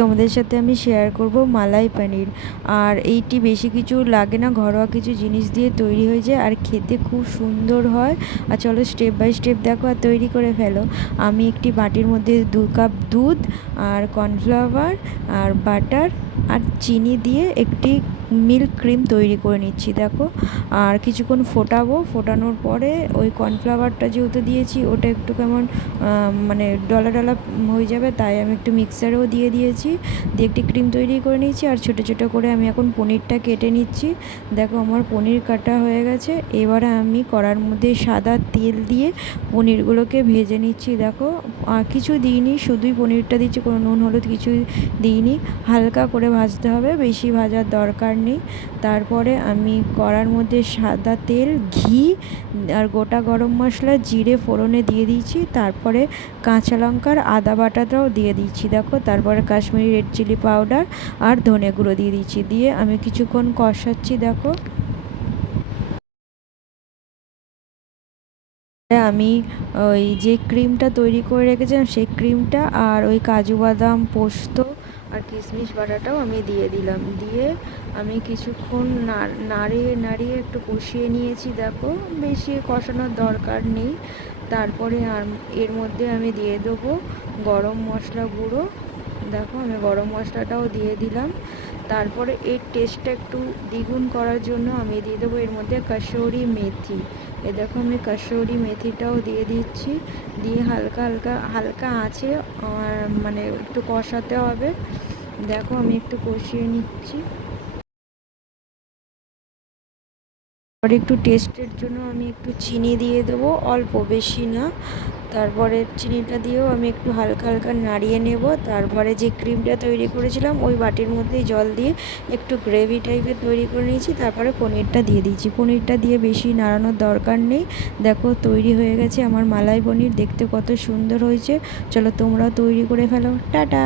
তোমাদের সাথে আমি শেয়ার করব মালাই পনির। আর এইটি বেশি কিছু লাগে না, ঘরোয়া কিছু জিনিস দিয়ে তৈরি হয়ে যায় আর খেতে খুব সুন্দর হয়। আর চলো স্টেপ বাই স্টেপ দেখো আর তৈরি করে ফেলো। আমি একটি বাটির মধ্যে 2 কাপ দুধ আর কর্নফ্লাওয়ার আর বাটার আর চিনি দিয়ে একটি মিল্ক ক্রিম তৈরি করে নিচ্ছি দেখো। আর কিছুক্ষণ ফোটাবো, ফোটানোর পরে ওই কর্নফ্লাওয়ারটা যেহেতু দিয়েছি ওটা একটু কেমন মানে ডলা ডলা হয়ে যাবে, তাই আমি একটু মিক্সারেও দিয়ে দিয়েছি, দিয়ে একটি ক্রিম তৈরি করে নিয়েছি। আর ছোটো ছোটো করে আমি এখন পনিরটা কেটে নিচ্ছি। দেখো আমার পনির কাটা হয়ে গেছে। এবারে আমি কড়ার মধ্যে সাদা তেল দিয়ে পনিরগুলোকে ভেজে নিচ্ছি দেখো। আর কিছু দিইনি, শুধুই পনিরটা দিচ্ছি, কোনো নুন হলুদ কিছু দিইনি। হালকা করে ভাজতে হবে, বেশি ভাজার দরকার নেই। তারপরে আমি কড়ার মধ্যে সাদা তেল, ঘি আর গোটা গরম মশলা জিরে ফোড়নে দিয়ে দিয়েছি। তারপরে কাঁচা লঙ্কার আদা বাটাটাও দিয়ে দিচ্ছি দেখো। তারপরে কাশ্মীরি রেড চিলি পাউডার আর ধনে গুঁড়ো দিয়ে দিচ্ছি, দিয়ে আমি কিছুক্ষণ কষাচ্ছি দেখো। আমি ওই যে ক্রিমটা তৈরি করে রেখেছিলাম সেই ক্রিমটা আর ওই কাজু বাদাম পোস্ত আর কিশমিশ বাটাটাও আমি দিয়ে দিলাম, দিয়ে আমি কিছুক্ষণ নাড়িয়ে নাড়িয়ে একটু কষিয়ে নিয়েছি দেখো। বেশি কষানোর দরকার নেই। তারপরে এর মধ্যে আমি দিয়ে দেবো গরম মশলা গুঁড়ো দেখো, আমি গরম মশলাটাও দিয়ে দিলাম। তারপরে এর টেস্টটা একটু দ্বিগুণ করার জন্য আমি দিয়ে দেবো এর মধ্যে কসুরি মেথি। এ দেখো আমি কসুরি মেথিটাও দিয়ে দিচ্ছি, দিয়ে হালকা হালকা হালকা আঁচে মানে একটু কষাতে হবে দেখো। আমি একটু কষিয়ে নিচ্ছি। আর একটু টেস্টের জন্য আমি একটু চিনি দিয়ে দেবো, অল্প, বেশি না। তারপরে চিনিটা দিয়েও আমি একটু হালকা হালকা নাড়িয়ে নেব। তারপরে যে ক্রিমটা তৈরি করেছিলাম ওই বাটির মধ্যেই জল দিয়ে একটু গ্রেভি টাইপের তৈরি করে নিয়েছি। তারপরে পনিরটা দিয়ে দিয়েছি, পনিরটা দিয়ে বেশি নাড়ানোর দরকার নেই। দেখো তৈরি হয়ে গেছে আমার মালাই পনির, দেখতে কত সুন্দর হয়েছে। চলো তোমরাও তৈরি করে ফেলো। টাটা।